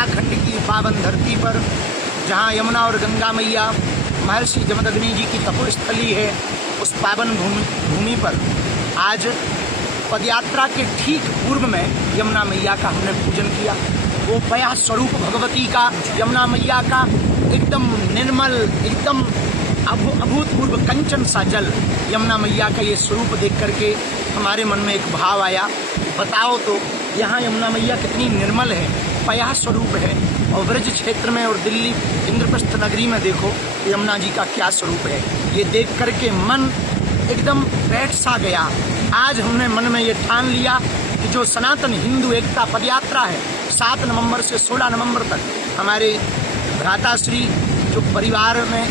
उत्तराखंड की पावन धरती पर, जहाँ यमुना और गंगा मैया महर्षि जमदग्नि जी की तपोस्थली है, उस पावन भूमि पर आज पदयात्रा के ठीक पूर्व में यमुना मैया का हमने पूजन किया। वो पया स्वरूप भगवती का, यमुना मैया का एकदम निर्मल, एकदम अभूतपूर्व कंचन सा जल, यमुना मैया का ये स्वरूप देख करके हमारे मन में एक भाव आया, बताओ तो यहाँ यमुना मैया कितनी निर्मल है, पया स्वरूप है। और ब्रज क्षेत्र में और दिल्ली इंद्रप्रस्थ नगरी में देखो यमुना जी का क्या स्वरूप है। ये देख करके मन एकदम बैठ सा गया। आज हमने मन में ये ठान लिया कि जो सनातन हिंदू एकता पदयात्रा है 7 नवंबर से 16 नवंबर तक, हमारे भ्राताश्री जो परिवार में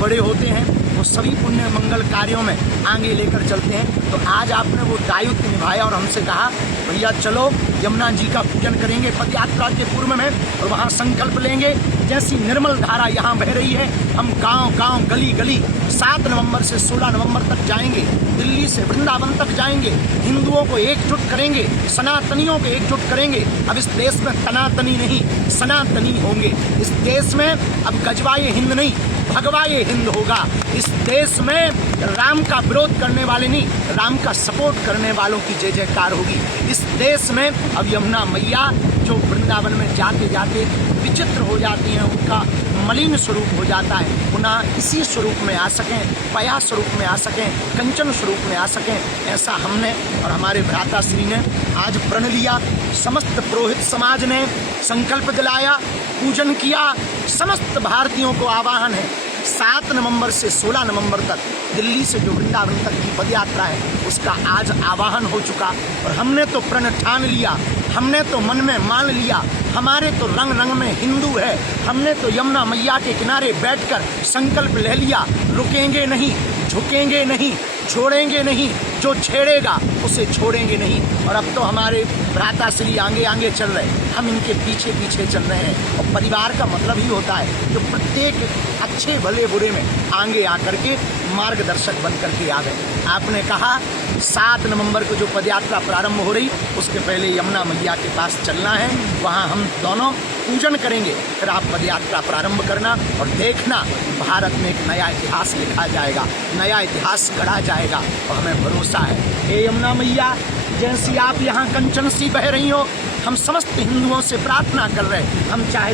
बड़े होते हैं वो सभी पुण्य मंगल कार्यों में आगे लेकर चलते हैं। तो आज आपने वो दायित्व निभाया और हमसे कहा भैया चलो यमुना जी का पूजन करेंगे पदयात्रा के पूर्व में, और वहाँ संकल्प लेंगे जैसी निर्मल धारा यहाँ बह रही है, हम गांव गांव गली गली 7 नवंबर से 16 नवंबर तक जाएंगे, दिल्ली से वृंदावन तक जाएंगे, हिंदुओं को एकजुट करेंगे, सनातनियों को एकजुट करेंगे। अब इस देश में तनातनी नहीं, सनातनी होंगे। इस देश में अब गजवाए हिंद नहीं, भगवाए हिंद होगा। इस देश में राम का विरोध करने वाले नहीं, राम का सपोर्ट करने वालों की जय जयकार होगी। इस देश में अब यमुना मैया जो वृंदावन में जाते जाते विचित्र हो जाती हैं, उनका मलिन स्वरूप हो जाता है, पुनः इसी स्वरूप में आ सकें, पया स्वरूप में आ सकें, कंचन स्वरूप में आ सकें, ऐसा हमने और हमारे भ्राताश्री ने आज प्रण लिया। समस्त पुरोहित समाज ने संकल्प दिलाया, पूजन किया। समस्त भारतीयों को आह्वान है 7 नवंबर से 16 नवंबर तक दिल्ली से जो वृंदावन तक की पदयात्रा है उसका आज आह्वान हो चुका। और हमने तो प्रण ठान लिया, हमने तो मन में मान लिया, हमारे तो रंग रंग में हिंदू है। हमने तो यमुना मैया के किनारे बैठकर संकल्प ले लिया, रुकेंगे नहीं, झुकेंगे नहीं, छोड़ेंगे नहीं, जो छेड़ेगा उसे छोड़ेंगे नहीं। और अब तो हमारे भ्राताश्री आगे आगे चल रहे, हम इनके पीछे पीछे चल रहे हैं। और परिवार का मतलब ही होता है जो प्रत्येक अच्छे भले बुरे में आगे आकर के मार्गदर्शक बन करके आ गए। आपने कहा 7 नवंबर को जो पदयात्रा प्रारंभ हो रही उसके पहले यमुना मैया के पास चलना है, वहाँ हम दोनों पूजन करेंगे, फिर आप पदयात्रा प्रारंभ करना और देखना भारत में एक नया इतिहास लिखा जाएगा, नया इतिहास गढ़ा जाएगा। और हमें भरोसा है हे यमुना मैया, जैसी आप यहाँ कंचन सी बह रही हो, हम समस्त हिंदुओं से प्रार्थना कर रहे हैं, हम चाहे